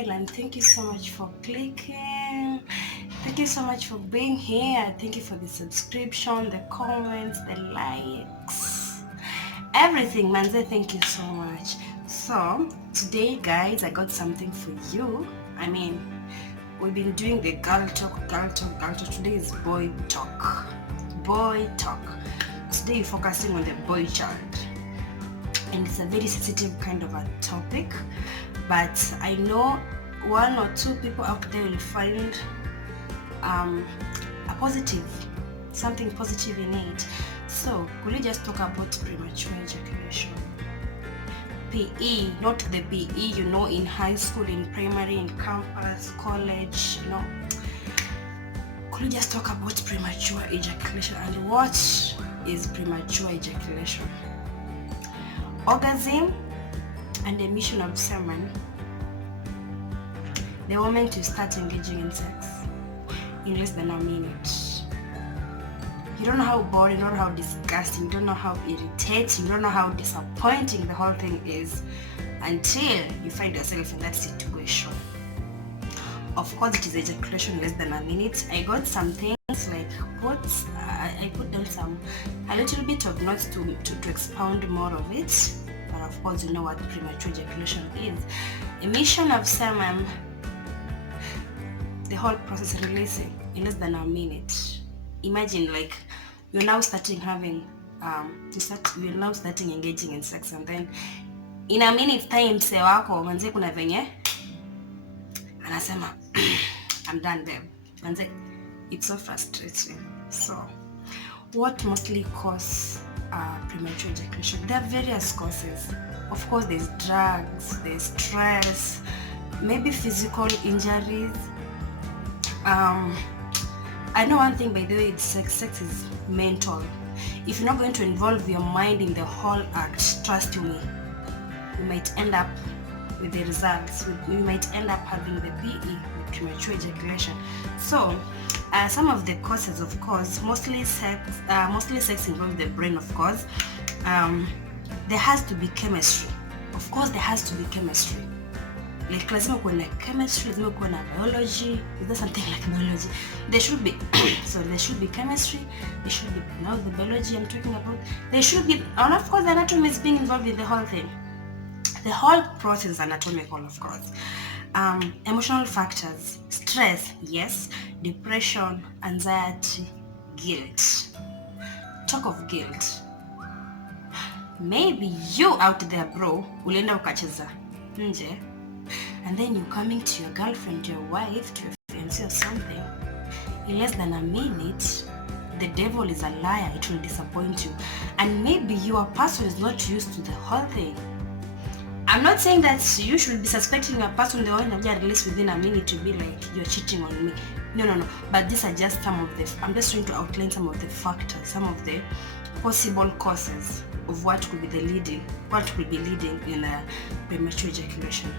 thumbnail, and thank you so much for clicking. Thank you so much for being here. Thank you for the subscription, the comments, the likes, everything, manze. Thank you so much. So today, guys, I got something for you. We've been doing the girl talk. Today is boy talk. Today we're focusing on the boy child, and it's a very sensitive kind of a topic, but I know one or two people out there will find something positive in it. So could we just talk about premature ejaculation? PE, not the PE in high school, in primary, in campus, college, Could we just talk about premature ejaculation and what is premature ejaculation? Orgasm and emission of semen the moment you start engaging in sex in less than a minute. You don't know how boring, you don't know how disgusting, you don't know how irritating, you don't know how disappointing the whole thing is until you find yourself in that situation. Of course, it is ejaculation less than a minute. I got some things like I put down a little bit of notes to expound more of it. But of course, you know what premature ejaculation is. Emission of semen, the whole process releasing in less than a minute. Imagine like you're now starting engaging in sex, and then in a minute time mse wako manze kuna venye anasema I'm done babe. Manze, it's so frustrating. So what mostly cause premature ejaculation? There are various causes. Of course, there's drugs, there's stress, maybe physical injuries. I know one thing, by the way, it's sex is mental. If you're not going to involve your mind in the whole act, trust you me, you might end up with the results. We might end up having the PE with premature ejaculation. So some of the causes, of course, mostly sex involves the brain. Of course, there has to be chemistry. Of course, there has to be chemistry. Like lazima kuwe na chemistry, lazima kuwe na biology. Is there something like biology? There should be there should be chemistry, there should be now the biology I'm talking about. There should be, and of course the anatomy is being involved in the whole thing. The whole process is anatomical, of course. Emotional factors, stress, yes, depression, anxiety, guilt. Talk of guilt. Maybe you out there, bro, ulienda ukacheza nje, and then you're coming to your girlfriend, your wife, to your fiancé or something, in less than a minute. The devil is a liar, it will disappoint you. And maybe your person is not used to the whole thing. I'm not saying that you should be suspecting a person the one at least within a minute to be like, you're cheating on me. No. But these are just some of the, I'm just trying to outline some of the factors, some of the possible causes of what could be leading in a premature ejaculation.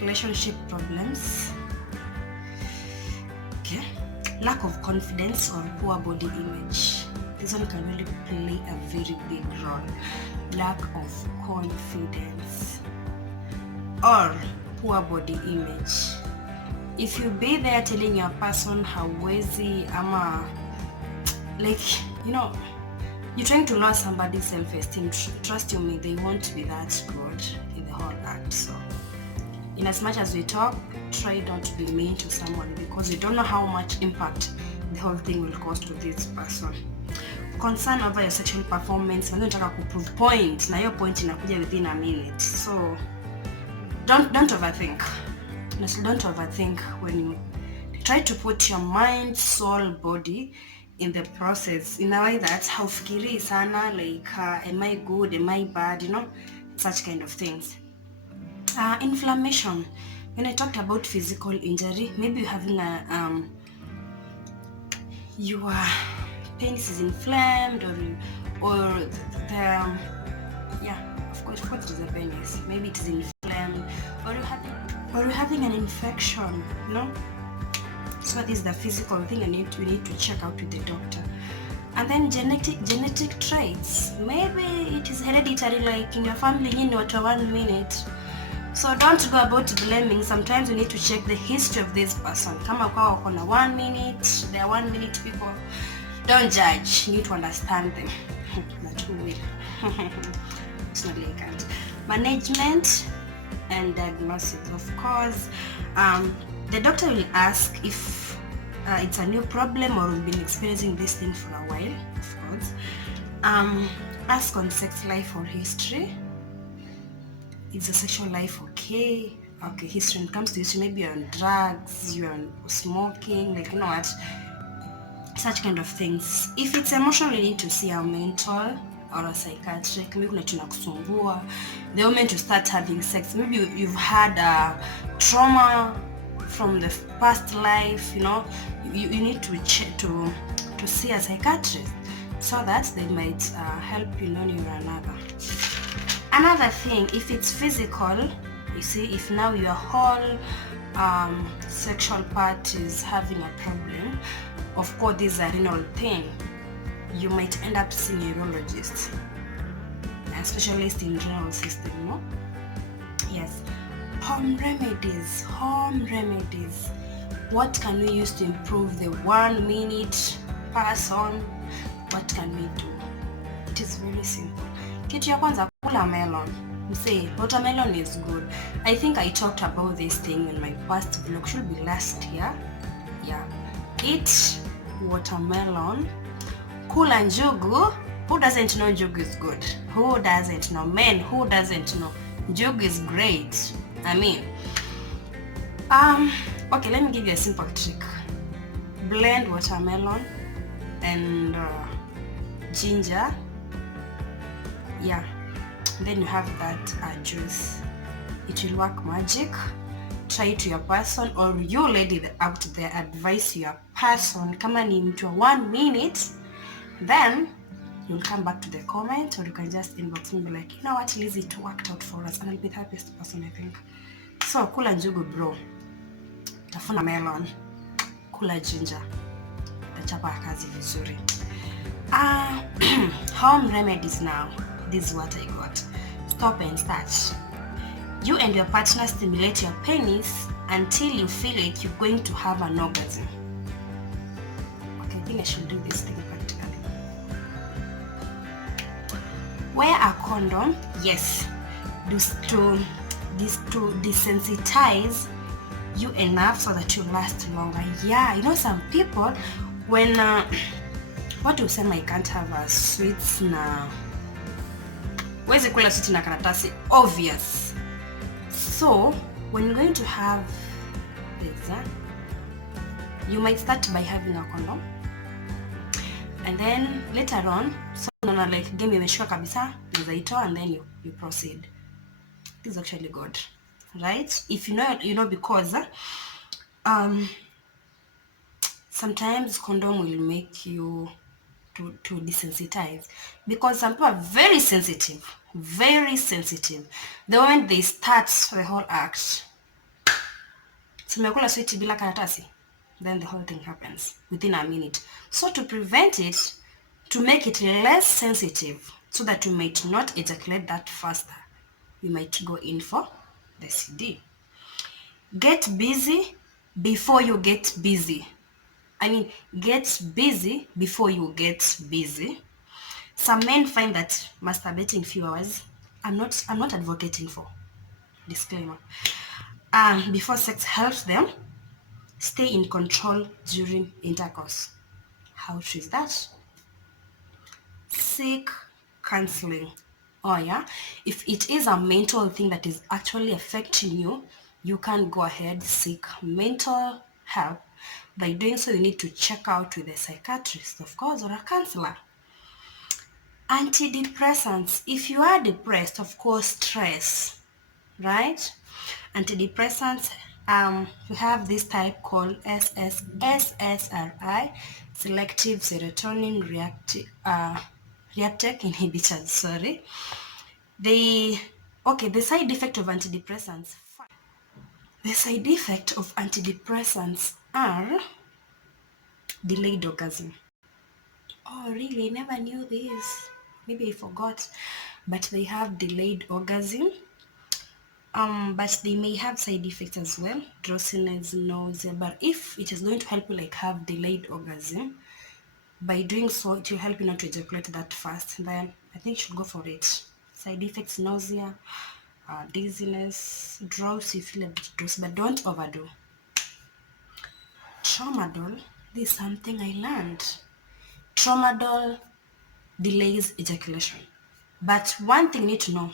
Relationship problems, okay, lack of confidence or poor body image. This one can really play a very big role. Lack of confidence or poor body image. If you be there telling your person hawezi ama like you're trying to lower somebody's self-esteem, trust you me, they won't be that good in the whole act. So in as much as we talk, try not to be mean to someone, because you don't know how much impact the whole thing will cause to this person. Concern over your sexual performance, unataka kuprove point na hiyo point inakuja within a minute. So don't overthink. Honestly, don't overthink when you try to put your mind, soul, body in the process in a way that haufikiri sana like am I good, am I bad, such kind of things. Inflammation. When I talked about physical injury, maybe you're having your penis is inflamed, or of course it is a penis. Maybe it is inflamed, or you're having an infection, So this is the physical thing we need to check out with the doctor. And then genetic traits. Maybe it is hereditary, like in your family, watu 1 minute So don't go about blaming. Sometimes you need to check the history of this person. Kama kwa wako na 1 minute, they are 1 minute people. Don't judge. You need to understand them. Not who will. Personally, I can't. Management and diagnosis. Of course, the doctor will ask if it's a new problem or we've been experiencing this thing for a while. Of course, ask on sex life or history. Is the sexual life okay? Okay, history. When it comes to history, maybe you're on drugs, you're on smoking, like, you know what, such kind of things. If it's emotional, you need to see a mental or a psychiatric. Maybe kuna kusumbua. The moment you start having sex, maybe you've had a trauma from the past life, you know, you need to see a psychiatrist so that they might help you know you're another. Another thing, if it's physical, you see, if now your whole sexual part is having a problem, of course this is a renal pain, you might end up seeing a urologist, a specialist in renal system, you know? Yes. Home remedies. What can we use to improve the 1 minute person? What can we do? It is very simple. Kitu ya kwanza, kula melon. You say watermelon is good. I think I talked about this thing in my past vlog, should be last year. Yeah. Eat watermelon. Kula njugu. Who doesn't know njugu is good? Who doesn't know? Men, who doesn't know? Njugu is great. I mean, okay, let me give you a simple trick. Blend watermelon and ginger. Yeah, then you have that juice. It will work magic. Try it to your person, or you lady out there, advise your person. Kama ni mtu 1 minute, then you'll come back to the comment, or you can just inbox me, be like, you know what, Lizzie, it worked out for us, and I'll be the happiest person, I think. So kula njugu bro, tafuna melon, kula ginger, tachapa kazi vizuri. Home remedies now. This is what I got. Stop and start. You and your partner stimulate your penis until you feel like you're going to have an orgasm. Okay, I think I should do this thing practically. Wear a condom, yes, to desensitize you enough so that you last longer. Yeah, you know, some people, when what do you say, I can't have a sweets na where's the kula sweet na karatasi? Obvious. So when you're going to have this, you might start by having a condom, and then later on, so like game imeshika kabisa, and then you proceed. This is actually good, right? If you know, because sometimes condom will make you to desensitize, because some people are very sensitive. The moment they start the whole act, tumekula sweet bila karatasi, then the whole thing happens within a minute. So to prevent it, to make it less sensitive, so that you might not ejaculate that faster, you might go in for the CD. Get busy before you get busy. I mean, get busy before you get busy. Some men find that masturbating few hours, I'm not advocating for, disclaimer, before sex helps them stay in control during intercourse. How true is that? Seek counseling. Oh yeah, if it is a mental thing that is actually affecting you, you can go ahead, seek mental help. By doing so, you need to check out with a psychiatrist, of course, or a counselor. Antidepressants. If you are depressed, of course, stress, right? Antidepressants, we have this type called SSRI, selective serotonin reuptake inhibitors. Sorry. The side effect of antidepressants. The side effect of antidepressants are delayed orgasm. Oh, really? I never knew this. Maybe I forgot. But they have delayed orgasm. but they may have side effects as well, drowsiness, nausea. But if it is going to help you like have delayed orgasm, by doing so it will help you not to ejaculate that fast, then I think you should go for it. Side effects: nausea, dizziness, drowsy, you feel a bit drowsy, but don't overdo. Tramadol, this is something I learned. Tramadol delays ejaculation. But one thing you need to know,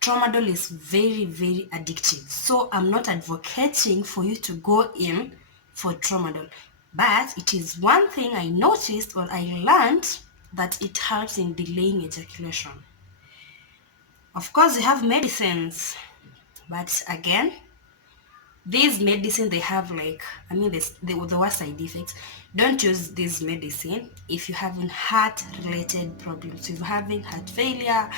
tramadol is very, very addictive. So I'm not advocating for you to go in for tramadol. But it is one thing I noticed or I learned that it helps in delaying ejaculation. Of course, you have medicines, but again, these medicine they have like, I mean, the worst side effects. Don't use this medicine if you're having heart related problems, if you're having heart failure,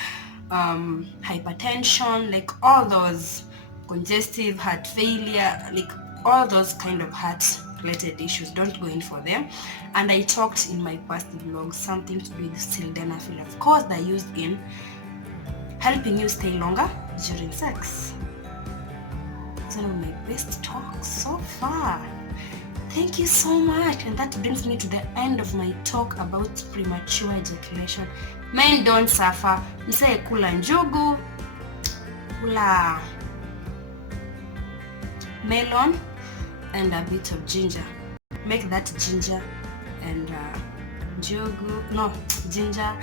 hypertension, like all those congestive heart failure, like all those kind of heart related issues. Don't go in for them. And I talked in my past vlog something to do with sildenafil. Of course, they're used in helping you stay longer during sex. One of my best talks so far. Thank you so much, and that brings me to the end of my talk about premature ejaculation. Men don't suffer. Msee kula njugu, kula melon and a bit of ginger. Make that ginger and ginger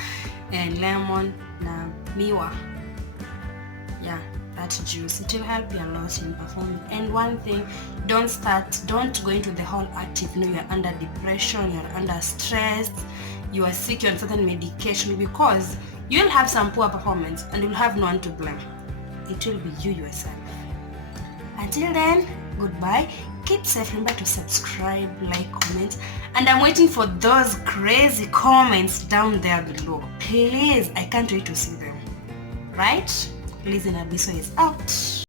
and lemon na miwa. Yeah, that juice, it will help you a lot in performing. And one thing, don't go into the whole act if you know you're under depression, you're under stress, you are sick, you're on certain medication, because you'll have some poor performance and you'll have no one to blame. It will be you yourself. Until then, goodbye. Keep safe. Remember to subscribe, like, comment, and I'm waiting for those crazy comments down there below. Please, I can't wait to see them. Right? Lizzie Nabiswa is out.